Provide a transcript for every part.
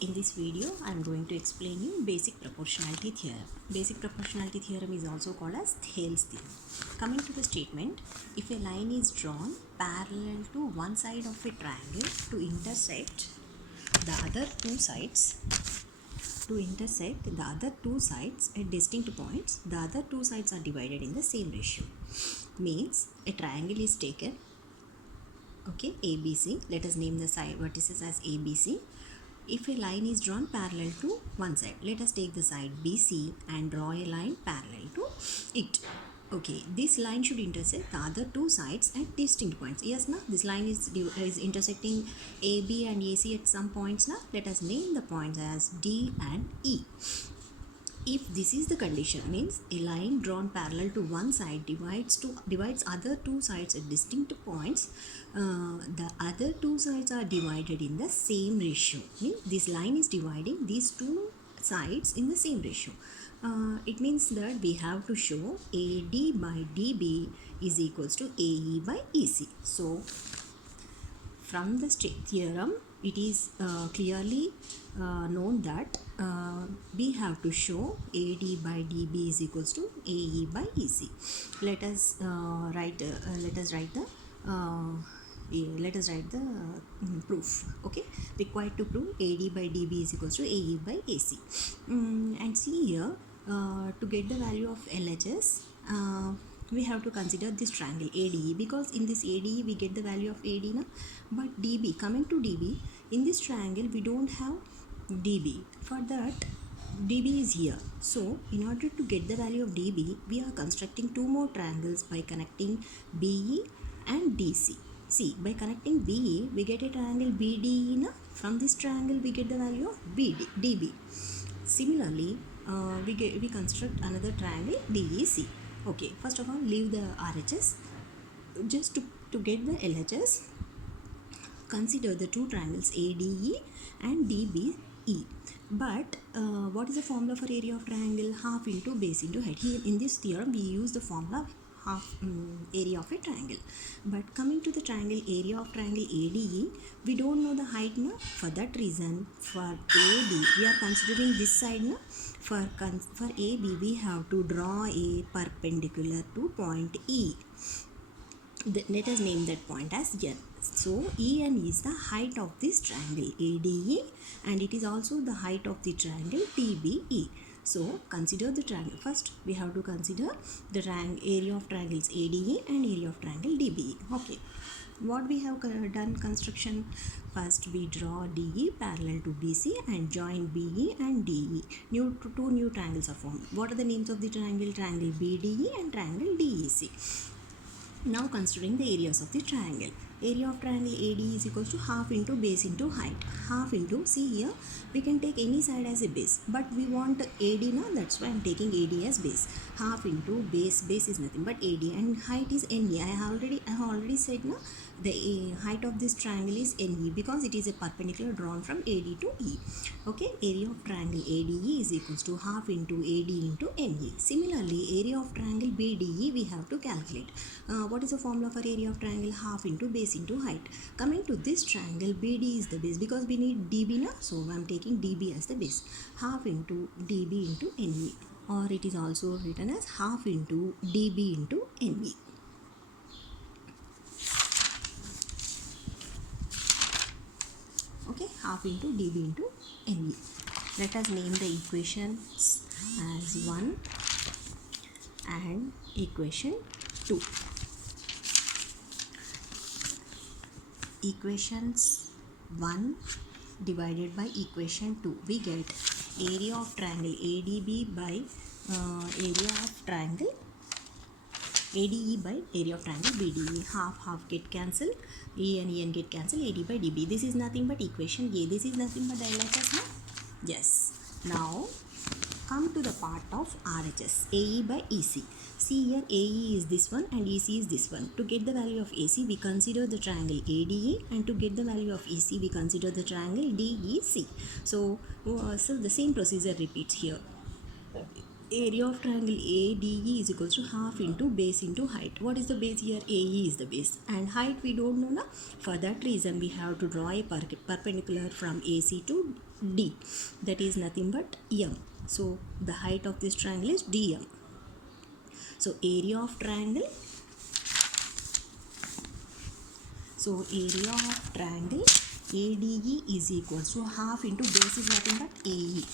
In this video, I am going to explain you basic proportionality theorem. Basic proportionality theorem is also called as Thales theorem. Coming to the statement, if a line is drawn parallel to one side of a triangle to intersect the other two sides, at distinct points, the other two sides are divided in the same ratio. Means a triangle is taken, okay, ABC. Let us name the side vertices as ABC. If a line is drawn parallel to one side, let us take the side BC and draw a line parallel to it. Okay, this line should intersect the other two sides at distinct points. Yes, now this line is intersecting AB and AC at some points. Now let us name the points as D and E. If this is the condition, means a line drawn parallel to one side divides other two sides at distinct points, the other two sides are divided in the same ratio. Means this line is dividing these two sides in the same ratio. It means that we have to show AD by DB is equals to AE by EC. So from the theorem, it is clearly known that we have to show AD by DB is equals to AE by EC. Let us write the proof. Okay, required to prove AD by DB is equals to AE by AC. And see here, to get the value of LHS, we have to consider this triangle ADE, because in this ADE we get the value of AD now. But DB, coming to DB, in this triangle we don't have DB. For that, DB is here. So in order to get the value of DB, we are constructing two more triangles by connecting BE and DC. See, by connecting BE, we get a triangle BDE. Now from this triangle we get the value of DB. Similarly, we construct another triangle DEC. Okay, first of all, leave the RHS. Just to get the LHS, consider the two triangles ADE and DBE. But what is the formula for area of triangle? Half into base into height. Here in this theorem, we use the formula half area of a triangle. But coming to the triangle area of triangle ADE, we don't know the height now. For that reason, for AD, we are considering this side now. For AB, we have to draw a perpendicular to point E. Let us name that point as N. So EN is the height of this triangle ADE, and it is also the height of the triangle DBE. So consider the triangle. First we have to consider the area of triangles ADE and area of triangle DBE. Okay, what we have done construction, first we draw DE parallel to BC and join BE and DE. Two new triangles are formed. What are the names of the triangle? Triangle BDE and triangle DEC. Now considering the areas of the triangle. Area of triangle AD is equal to half into base into height. Half into, see here, we can take any side as a base, but we want AD now, that's why I am taking AD as base. Half into base is nothing but AD, and height is NE. I have already said now, the height of this triangle is NE because it is a perpendicular drawn from AD to E. Okay, area of triangle ADE is equals to half into AD into NE. Similarly, area of triangle BDE we have to calculate. What is the formula for area of triangle? Half into base into height. Coming to this triangle, BD is the base because we need DB now, so I am taking DB as the base. Half into DB into NE, or it is also written as half into DB into NE. Okay, half into DB into NE. Let us name the equations as 1 and equation 2. Equations 1 divided by equation 2, we get area of triangle ADB by area of triangle ADE by area of triangle BDE. Half get cancelled, E and EN get cancelled, AD by DB. This is nothing but equation A. This is nothing but the LHS now? Yes. Now come to the part of RHS, AE by EC. See here, AE is this one and EC is this one. To get the value of AC, we consider the triangle ADE, and to get the value of EC, we consider the triangle DEC. So the same procedure repeats here. Area of triangle ADE is equals to half into base into height. What is the base here? AE is the base, and height we don't know now. For that reason, we have to draw a perpendicular from AC to D, that is nothing but m. So the height of this triangle is dm. So area of triangle, ADE is equals to half into base is nothing but AE,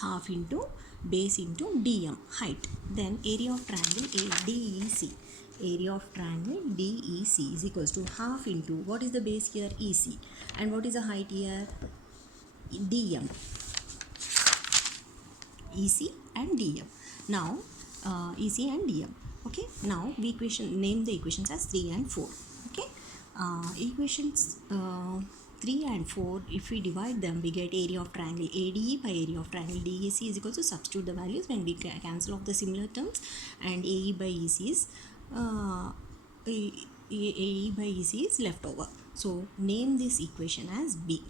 half into base into dm, height. Then area of triangle DEC, area of triangle DEC is equals to half into, what is the base here? EC, and what is the height here? dm. EC and dm. Now EC and dm. Okay, now we name the equations as 3 and 4. Okay, equations 3 and 4, if we divide them, we get area of triangle ADE by area of triangle DEC is equal to, substitute the values when we cancel off the similar terms, and AE by EC is AE by EC is left over. So name this equation as B,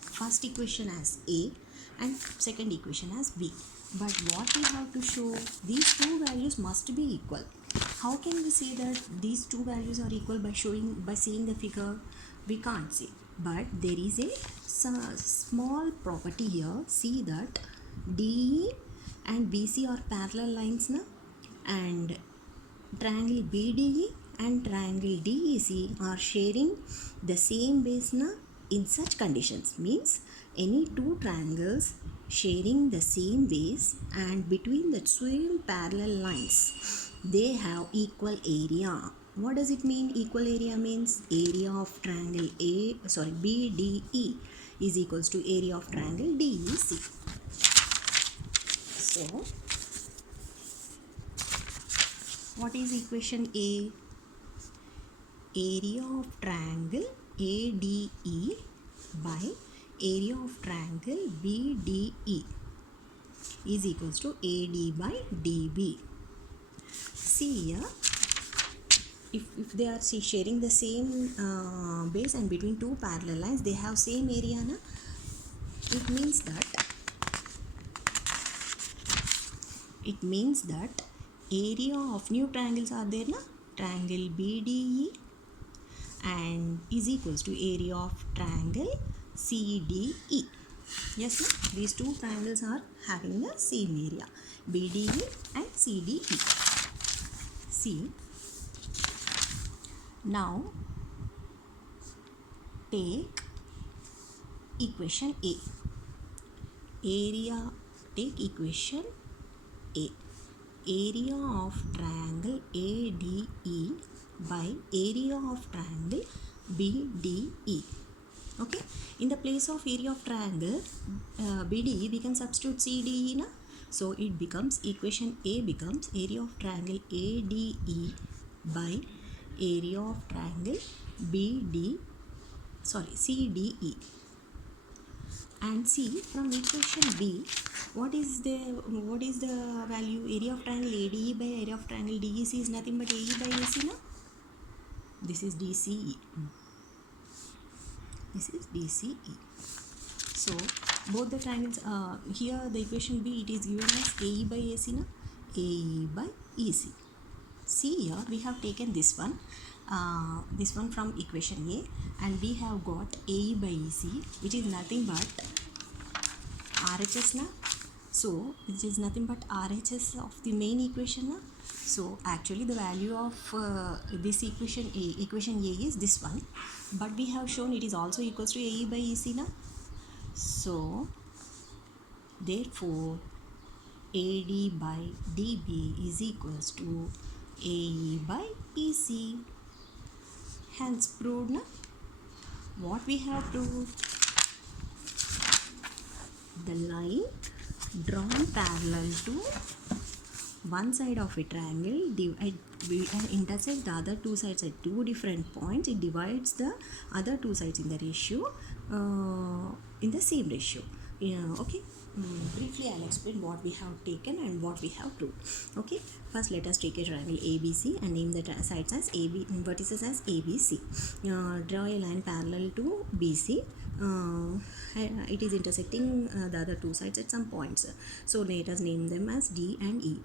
first equation as A, and second equation as B. But what we have to show, these two values must be equal. How can we say that these two values are equal by seeing the figure? We can't say. But there is a small property here. See that DE and BC are parallel lines na? And triangle BDE and triangle DEC are sharing the same base na? In such conditions, means any two triangles sharing the same base and between the same parallel lines, they have equal area. What does it mean? Equal area means area of triangle BDE is equals to area of triangle DEC. So what is equation A? Area of triangle ADE by area of triangle BDE is equals to AD by DB. See here, if they are sharing the same base and between two parallel lines, they have same area na? It means that area of new triangles are there na? Triangle BDE and is equals to area of triangle CDE. Yes, no? These two triangles are having the same area, BDE and CDE. See, now take equation A. Take equation A. Area of triangle ADE by area of triangle BDE. Okay, in the place of area of triangle BDE, we can substitute CDE na? So it becomes, equation A becomes area of triangle ADE by area of triangle CDE. And see, from equation B, what is the value? Area of triangle ADE by area of triangle DEC is nothing but AE by AC na? This is DCE. This is DCE. So both the triangles, here the equation B, it is given as AE by AC na? AE by EC. See here, we have taken this one from equation A, and we have got AE by EC, which is nothing but RHS na? So which is nothing but RHS of the main equation na? So actually the value of this equation A is this one, but we have shown it is also equals to AE by EC na? So therefore AD by DB is equals to AE by EC. Hence proved na? What we have proved? The line drawn parallel to one side of a triangle and intersect the other two sides at two different points. It divides the other two sides in the ratio in the same ratio. Okay, briefly I'll explain what we have taken and what we have proved. Okay, first let us take a triangle ABC and name the sides as vertices as ABC. Draw a line parallel to BC it is intersecting the other two sides at some points. So let us name them as D and E.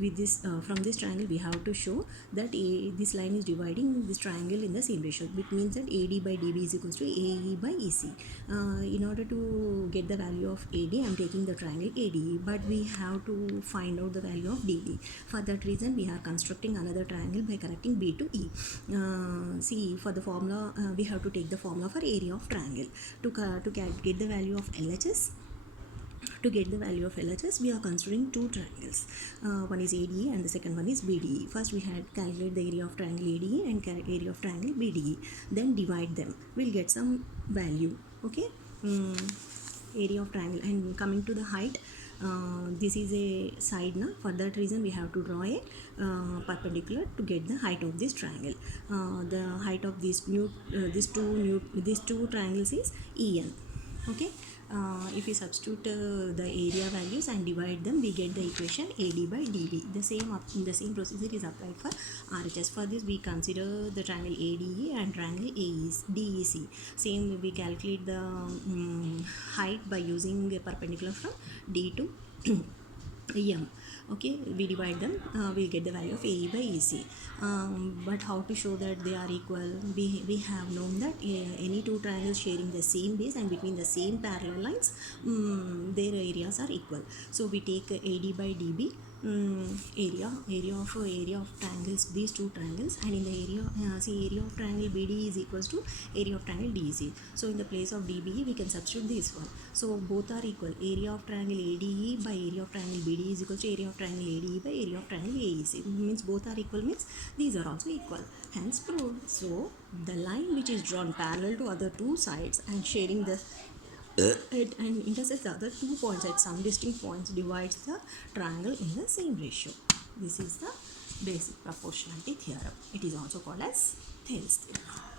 With this from this triangle we have to show that this line is dividing this triangle in the same ratio, which means that AD by DB is equals to AE by EC. In order to get the value of AD, I am taking the triangle ADE, but we have to find out the value of DB. For that reason, we are constructing another triangle by connecting B to E. See, for the formula, we have to take the formula for area of triangle. To get the value of LHS, we are considering two triangles. One is ADE and the second one is BDE. First we had calculate the area of triangle ADE and area of triangle BDE, then divide them, we'll get some value. Okay, area of triangle. And coming to the height, this is a side now. For that reason we have to draw a perpendicular to get the height of this triangle. The height of these two triangles is EN. Okay, if we substitute the area values and divide them, we get the equation AD by DB. The same procedure is applied for RHS. For this we consider the triangle ADE and triangle DEC. Same, we calculate the height by using a perpendicular from D to M. Okay, we divide them, we'll get the value of AE by EC. But how to show that they are equal? We have known that any two triangles sharing the same base and between the same parallel lines, their areas are equal. So we take AD by DB, area of triangles, these two triangles, and in the area, see, area of triangle BD is equals to area of triangle DEC. So in the place of DBE we can substitute this one. So both are equal. Area of triangle ADE by area of triangle BD is equals to area of triangle ADE by area of triangle AEC. Means both are equal, means these are also equal, hence proved. So the line which is drawn parallel to other two sides and sharing the it and intersects the other 2 points at some distinct points divides the triangle in the same ratio. This is the basic proportionality theorem. It is also called as Thales theorem.